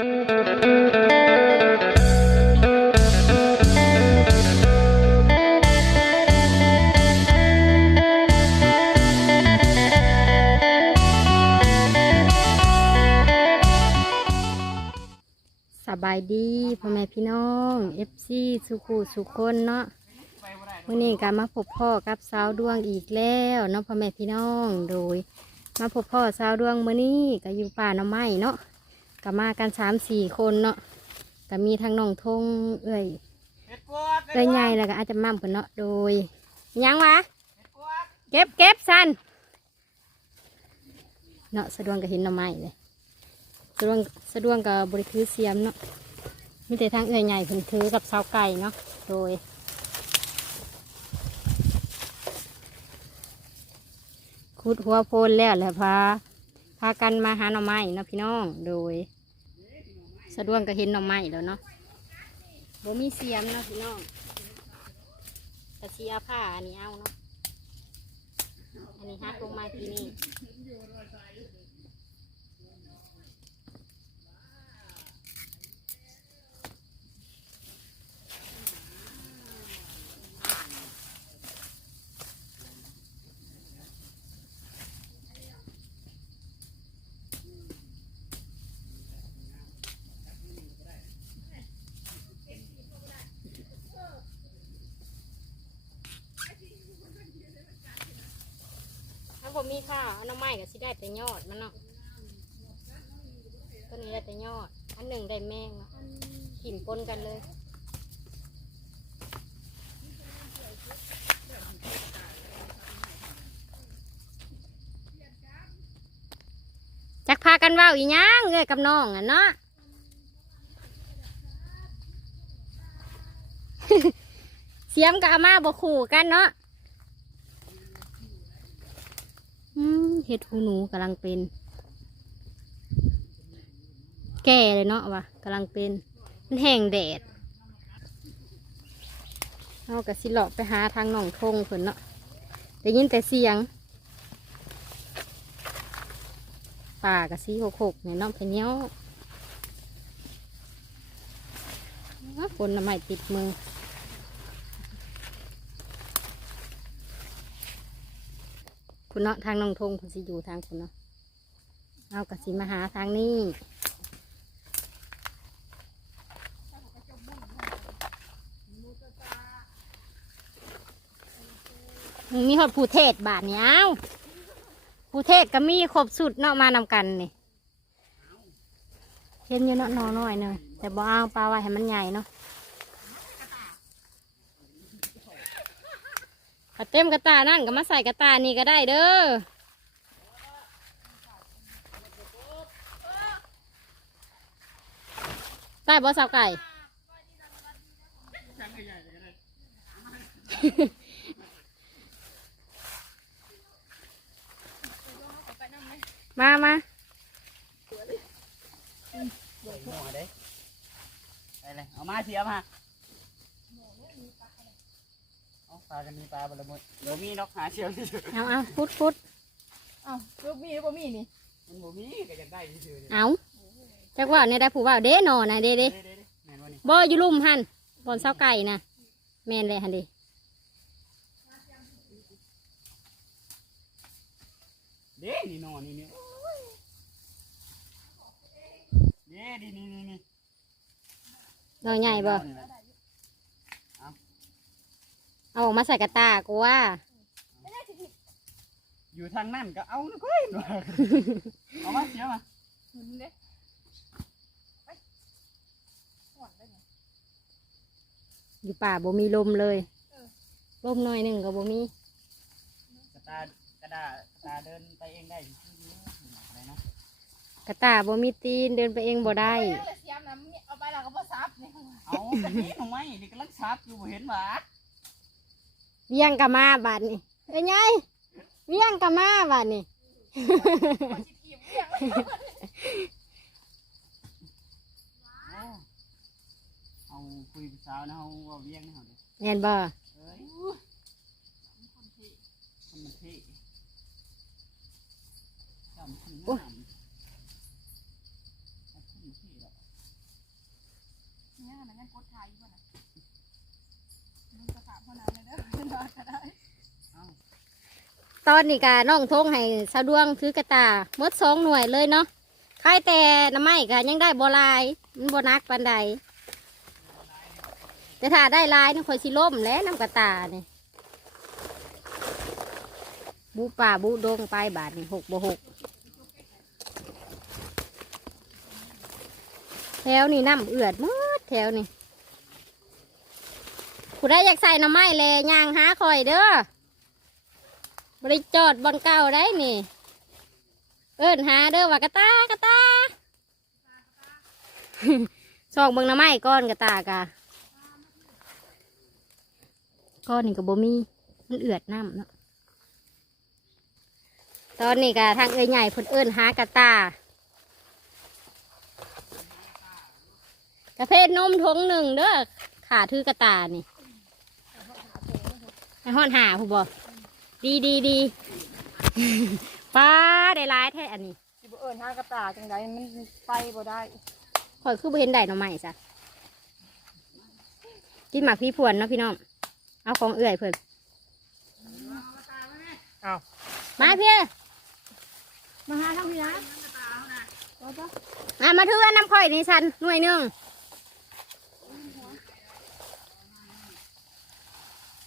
สบายดีพ่อแม่พี่น้องเอฟซีสุขูสุขคนเนาะวันนี้ก็มาพบพ่อกับสาวดวงอีกแล้วเนาะพ่อแม่พี่น้องโดย มาพบพ่อสาวดวงมื้อนี้ก็อยู่ป่าหน้ำไม้เนาะ ก็มากันสามสี่คนเนาะก็มีทั้งน้องทงเอ้ยเอ้ยใหญ่แล้วก็อาจจะมั่มเพิ่นเนาะโดยยังวะเก็บเก็บสันเนาะสะดวงก็เห็นหน้ำไม้เลยสะดวงสะดวงกับบริคือเสียมเนาะมีแต่ทางเอื้อยใหญ่เพิ่นถือกับเสาไก่เนาะโดยขุดหัวโพนแล้วแหละพา พากันมาหาหน่อไม้เนาะพี่น้อง โดย สะดวงก็เห็นหน่อไม้แล้วเนาะบ่มีเสียมเนาะพี่น้องแต่สียผ้าอันนี้เอาเนาะ อันนี้ฮักลงมาที่นี่าผมมีข้าวเอาน้ำไม้ก็สิได้แต่ยอดมันเนาะต้นนี้ได้แต่ยอด อันหนึ่งได้แมงเนาะขิมปนกันเลยจักพากันว่าอีหยังเอ้ยกับน้องอะเนาะเสียมกับอาม่าบอขู่กันเนาะ อืม เห็ดหูหนูกำลังเป็น แก่เลยเนาะวะกำลังเป็นมันแห้งแดดเอากระสิหลอกไปหาทางหนองทงเพิ่นเนาะได้ยินแต่เสียงป่ากระสีหกหกเนี่ยเน้องเพนเนี้ยวอ้าฝนน้ำไม่ติดมือ คุณเนาะทางน้องทงคุณสิอยู่ทางคุณเนาะเอากระสิมาหาทางนี้มึงมีหอดผู้เทศบาทเนี้ยเอาผู้เทศก็มีครบสุดเนาะมานำกันนี่เห็นอยู่เนาะนอน้อยเนอะแต่บ่เอาปลาไว้ให้มันใหญ่เนาะ กระเต็มกระตานั่นก็มาใส่กระตานี่ก็ได้เด้อใต้บ่สาวไก่ มามาเด้ไปเลยเอามาเสียมาเอา ปลากันมีปลาบละหมดเดี๋ยวมีนกหาเชียวที่เอาเอาพุดพุดอ้าวลูกมีหรือบ่มีนี่มันบ่มีก็อยากได้ที่สุดเอาจักว่าเนี่ยได้ผู้ว่าเด้นอนะเด้เด้เด้เด้แม่นวะนี่บ่อยู่ลุ่มหันบอนเสาไก่นะแม่นเลยหันดิเด้นี่นอนนี่นี่เด้ดีนี่นี่นี่นอใหญ่บ่นี่แหละ เอาออกมาใส่กระตากูว่า อยู่ทางนั่นก็เอานะก้อยเอามาเสียมาหมุนเด้ไปห่อนได้ไงอยู่ป่าบ่มีลมเลย ลมหน่อยหนึ่งก็บ่มีกระตากระดากระตาเดินไปเองได้อยู่ที่นี่อะไรนะกระตาบ่มีตีนเดินไปเองบ่ได้ เอาแล้วเสียมนะมึงเอาไปแล้วก็บ่ซับนี่เอากระนี้ทำไมนี่กำลังชับอยู่บ่เห็นหว่า เวียงกะมาบาดนี่เอ้ยไงเวียงกะมาบาดนี่บ่สิทีมเรื่องเอาคุยกับสาวนะเขาว่าเวียงนะเขาเด้แม่นบ่เอ้ยมันมันเท่จำมันงามจำมันเท่หรอก ตอนนี้กาน้องทงให้สาวดวงถือกระตาหมดสองหน่วยเลยเนาะใครแต่น้ำไม้กยังได้บหลายมันบนักปันใดแต่ถ้าได้ลายนี่คอยสิล่มแล้วน้ำกระตาเนี่ยบูป่าบูดงไปบาทนี่หกบหกแถวนี่น้ำเอือดมดแถวนี่ผู้ได้อยากใส่น้ำไม้เลยยางหาคอยเด้อ บริจอดบอนเก่าได้นี่ เอิ้นหาเด้อว่ากระตากระตาซองเบิ่งหน้ำไม้ก้อนกระตากะก้อนนี่ก็บ่มีมันเอือดน้ำเนาะตอนนี้กะทางเอ้ยใหญ่เพิ่นเอิ้นหากระตากระเพศนมทงหนึ่งเด้อขาถือกระตานี่ห้ห้อนหาผู้บ่ ดีดีดีป้าได้ร้ายแท้อันนี้สิบ่เอิ้นหากระตาจังไดมันไปบ่ได้ข่อยคือบ่เห็นได้หน่อไม้ซะกินหมักพี่พวนเนาะพี่น้องเอาของเอื่อยเพิ่นเอามาพี่มาหาทางพี่นะมามาถืออันน้ำข่อยนี่สันหน่วยหนึ่ง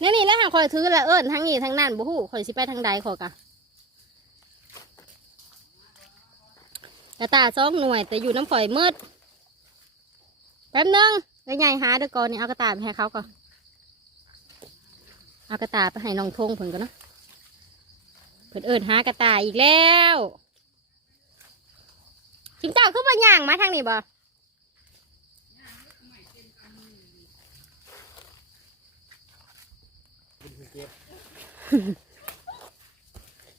นี่ยนี่แล้วหางข่อยถือละเอิญทั้งนี้ทั้งนั้นบ่ฮู้ข่อยสิไปทางใดขอกะกระตาสองหน่วย แต่อยู่น้ำข่อยมืดแป๊บนึงไอ้ใหญ่หาเด้อก่อนนี่เอากระตาไปให้เขาก่อนเอากระตาไปให้น้องทงเพิ่นก่อนเนาะเพิ่นเอิญหากระตาอีกแล้วจิงเจ้าคือบ่ย่างมาทางนี้บ่ เก็บ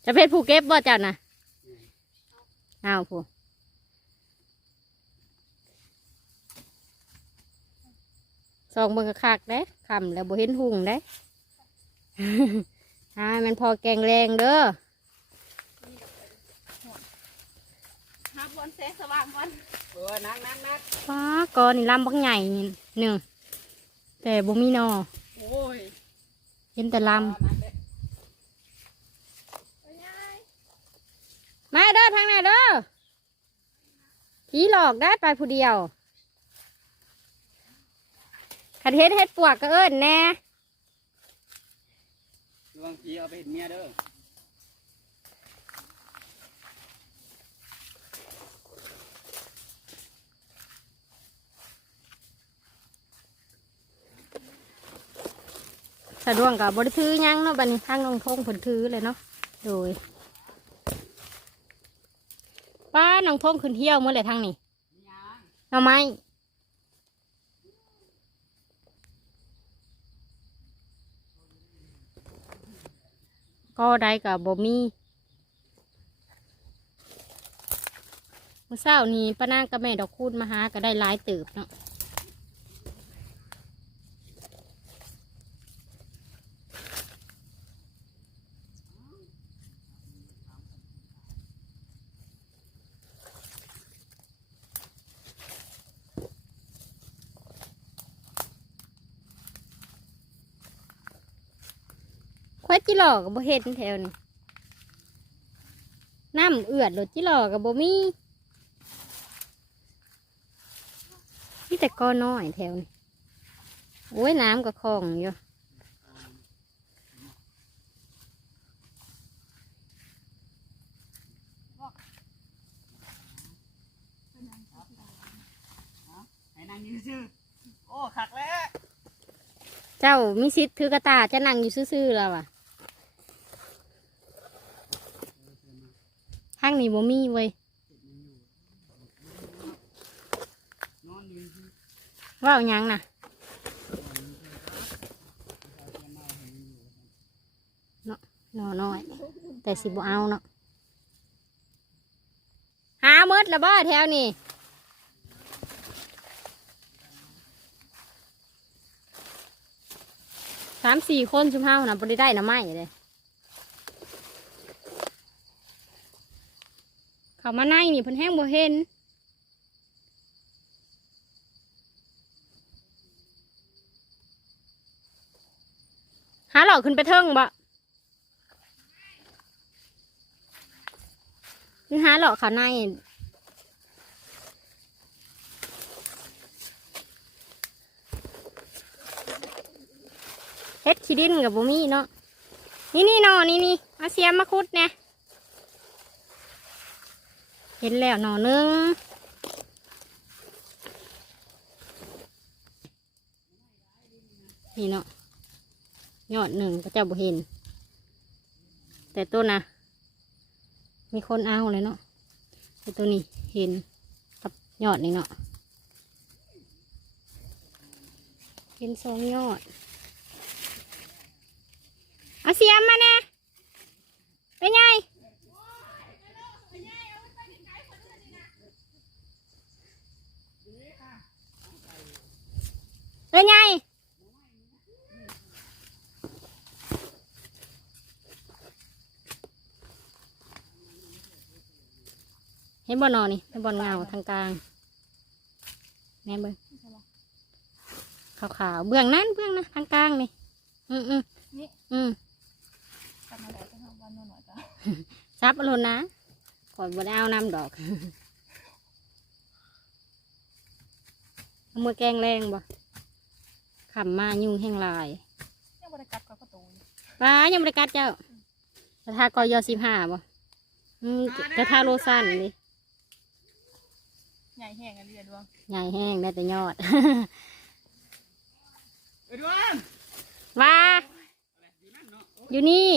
จะเพชรผู้เก็บบ่เจ้านะอ้าวผู้สองเบิ่งคักๆเด้คำแล้วบ่เห็นหุ่งเด้หามันพอแกงแรงเด้อหาบอนแสงสว่างบอนเออนักนักนักฟ้ากอนี่ลำบักใหญ่นี่หนึ่งแต่บ่มีหนอโอ้ยเห็นแต่ลนักเด้อ ไปยายำ มาเด้อทางไหนเด้อผีหลอกได้ไปผู้เดียวขัดเฮ็ดเฮ็ดปวกก็เอิ้นแน่ระวังผีเอาไปเห็นเมียเด้อสะดวกกับบริถือหยังเนาะบัดนี้ทางน้องทงผลถือเลยเนาะโดย ป้าน้องทงขึ้นเที่ยวเมื่อไหร่ทางนี้เอาไหมก็ได้กับบ่มีเมื่อเช้านี้ป้านางกับแม่ดอกคูดมาหาก็ได้หลายเติบเนาะ ควายจิหลอกกับบ่เห็นแถวนี้น้ำเอือดรถจิหลอกกับบ่มีนี่แต่ก็น้อยแถวนี้โอ้ยน้ำก็คลองอยู่ให้นั่งยืนซื่อโอ้ขักแล้วเจ้ามีสิทธิ์ถือกระตาจะนั่งอยู่ซื่อๆแล้วอะ ทางนี้บ่มีเว้ยนอนยืนซื่อว่าวหยังน่ะเนาะนอน้อยแต่สิบ่เอาเนาะหาเมดละบ่แถวนี้สามสี่คนชุมเฮานะบ่ได้ได้นะไม่เลย เขามาในนี่เพิ่นแห้งบ่เห็นหาหล่อขึ้นไปเทิงบ่นี่หาหล่อเขาในเฮ็ดขี้ดินกับบุมี่เนาะนี่นี่นอนี่นี่เอาเสียมมาคุดเนี่ย ห็นแล้วหนอนึงนี่เนาะยอดหนึ่งก็เจ้าบุเห็น แต่ต้นนะมีคนเอาเลยเนาะแต่ตัวนี้เห็นกับยอดนี่เนาะเห็นสองยอดเอาเสียมมาแนะเป็นไง เห็นบอลนอนี่เห็นบอลเงาทางกลางแม่เบิ้งขาวขาวๆเบื้องนั้นเบื้องนะทางกลางนี่ อืมอืมนี่อืมทำอะไรก็ทำวันหน่อยจ้ะซับอารมณ์นะก่อนบนเอาน้ำดอกเอามือแกงแรงบ่ขำมายุ่งแห้งลายยังบริกัดกับประตูอยู่ป้ายังบริการเจ้าจะทากอยอสิบห้าบ่อืมจะทาโลซันดิ ใหญ่แห้งอันเรียดวงใหญ่แห้งได้แต่ยอด เอ็ดวันว่าอยู่นี่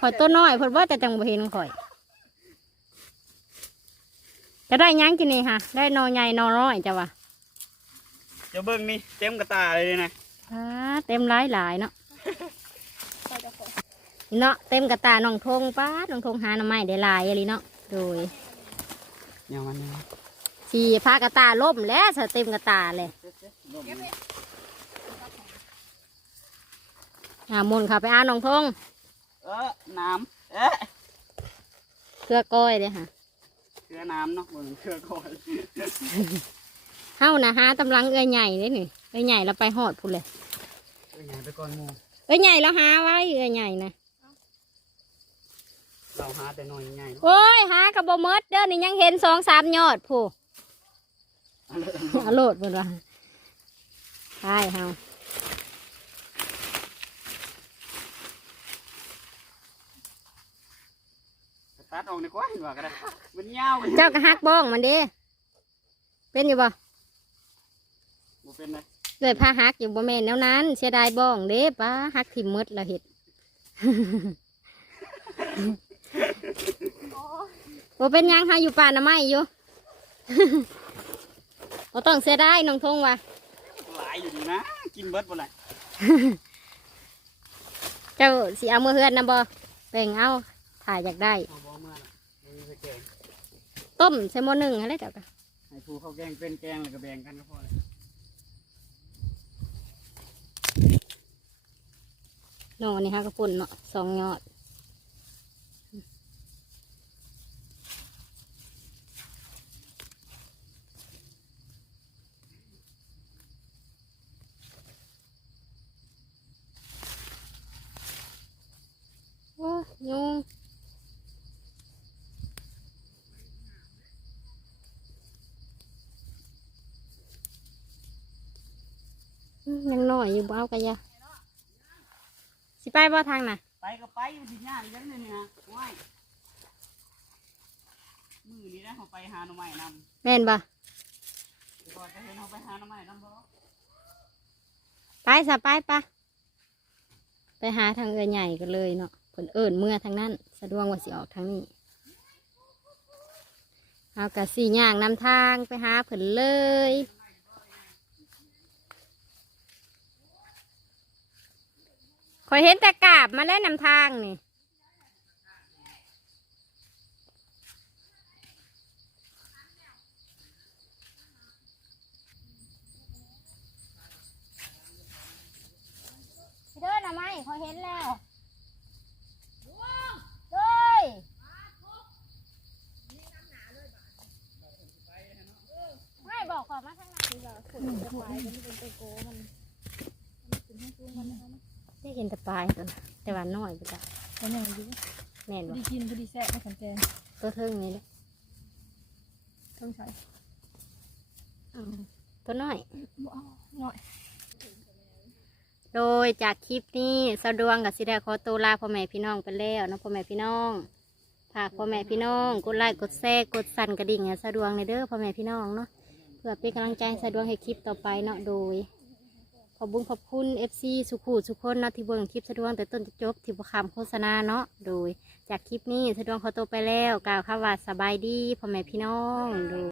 ข่อยตัวน้อยเพิ่นว่าแต่จังบ่เห็นข่อย จะได้หยังกินนี่ค่ะ ได้นอใหญ่นอน้อยจ้ะวะเจะเบิ้งนี่เต็มกระตาเลยนะอ่าเต็มหลายหลายๆเนาะใส่จะขอเนาะเต็มกระตาน้องทงป้าดน้องทงหาหน่อไม้ได้หลายอะไรเนาะโดยเนี่ยมันนี่ สีพากระตาล่มแล้วสเต็มกระตาเลยอ่ามนต์เขาไปอ่านน้องทงเออน้ำเอ๊ะเครือก้อยเลยค่ะเคือน้ำเนาะเหมือนเคือก่อนเฮ้านะฮะตำลังเอ้ยใหญ่เลยนี่เอ้ยใหญ่เราไปหอดพุ่นเลยเป็นไงไปก่อนหมูเอ้ยใหญ่แล้วหาไว้เอ้ยใหญ่นะเราหาแต่น้อยใหญ่เนาะโอ้ยหากระบเมดเด้อนี่ยังเห็นสองสามยอดผู้ เอาเลยเอาโหลดเพิ่นว่าใช่เฮาตัดออกดีกว่าเห็นว่าก็ได้มันยาวไปเจ้ากระฮักบ้องมันเด้เป็นอยู่บ่บ่เป็นไรเลยพาฮักอยู่บ่แม่นแนวนั้น เสียดายบ้องเด้ป้าฮักถิ่มหมดละเห็ดโอ้บ่เป็นหยังหาอยู่ป่าน้ำไม้อยู่ บ่ต้องเสียดายน้องทงว่ะหลายอยู่ดีนะ กินเบิดบ่ไรเจ้าสิเอามือเฮือนนะบ่แบ่งเอาถ่ายอยากได้ เอาบ่เมื่อน่ะบ่มีสแกงต้มใส่หม้อหนึ่งอะไรเจ้าก็ให้ผู้เขาแกงเป็นแกงแล้วก็แบ่งกันก็พอเลยโน่นี่ฮะกระปุ่นเนาะสองยอดโอ้ยยุงอืม ยังน้อยอยู่บ่เอากะยะสิไปบ่ทางน่ะ ไปก็ไปอยู่ที่หน้าอีกแล้วนี่นะว้ายมือนี้นะเขาไปหาหน่อไม้นำแม่นบ่ก่อนจะเห็นเขาไปหาหน่อไม้นำบ่ไปสะไปปะไปหาทางเอือใหญ่กันเลยเนาะผลเอิญเมื่อทางนั้น สะดวกว่าสิออกทางนี้เอากะสี่ย่างนำทางไปหาผลเลย คอยเห็นแต่กาบมาแล้วนำทางนี่เดินอะไม่คอยเห็นแล้วเฮ้ยไม่บอกขอมาทางไหนดีกว่าขุดจะไปมันเป็นตัวโกมันได้เห็นแต่ปลายตัวน่ะแต่ว่าน้อยไปจ้ะแต่ยังอยู่แม่นบ่ดีกินพอดีแซ่บไม่ขันแจงตัวเทิงนี่เลยต้องใช้ตัวน้อย บ่เอาหน่อย โดยจากคลิปนี้สะดวงกับสิได้ขอตัวลาพ่อแม่พี่น้องไปแล้วเนาะพ่อแม่พี่น้องฝากพ่อแม่พี่น้องกดไลค์กดแชร์กดสั่นกระดิ่งให้สะดวงในเด้อพ่อแม่พี่น้องเนาะเพื่อเป็นกำลังใจให้สะดวงให้คลิปต่อไปเนาะโดย ขอบุญขอบคุณ FC สุขูสุขคนเนาะที่เบิ่งคลิปสะดวงแต่ต้นจนจบที่ประคำโฆษณาเนาะโดย จากคลิปนี้สะดวงขอตัวไปแล้วกล่าวคำว่าสบายดีพ่อแม่พี่น้องโดย